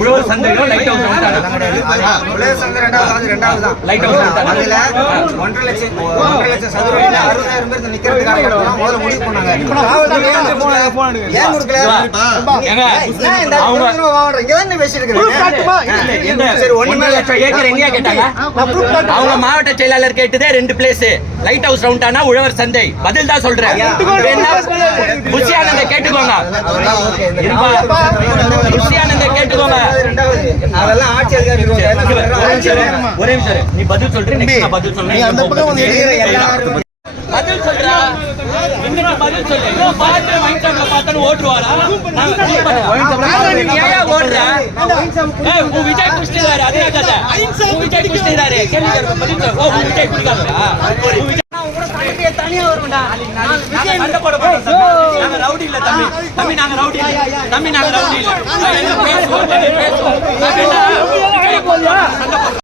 உழவர் சந்தையில light house light house 1.5 லட்சம் சதுர அடியில 60,000 பேர் நிக்கிறதுக்காக முதல்ல முடிவு பண்ணாங்க. ஏன் கொடுக்கல? அவங்க மாவட்ட செயலாளர் கேட்டதே 2 பிளேஸ் லைட் ஹவுஸ் ரவுண்டானா உழவர் சந்தை பதில் தான் சொல்றேன். புஷியானந்த கேட்டுக்கோங்க, புஷியானந்த கேட்டுக்கோங்க. அதெல்லாம் ஆட்சி ஒரே நிமிஷம் நீ பதில் சொல்றேன், நான் பதில் சொல்றேன். பதில் சொல்றா பதில் சொல்லு. பாத்து மைண்ட் செட்ல பார்த்தா ஓடுவாரா? ஓடுறா விஜய் குஸ்திதாரு அதே கதை. விஜய் குஸ்திதாரு கேள்வி பதில் சொல்லு. ஓ விஜய் குடிக்காதா? தனியா வரும்டா. சண்டை போட போறோம். நாங்க ரவுடி இல்ல தம்பி. தம்பி நாங்க ரவுடி இல்ல. தம்பி நாங்க ரவுடி இல்ல. பேசுவோம்.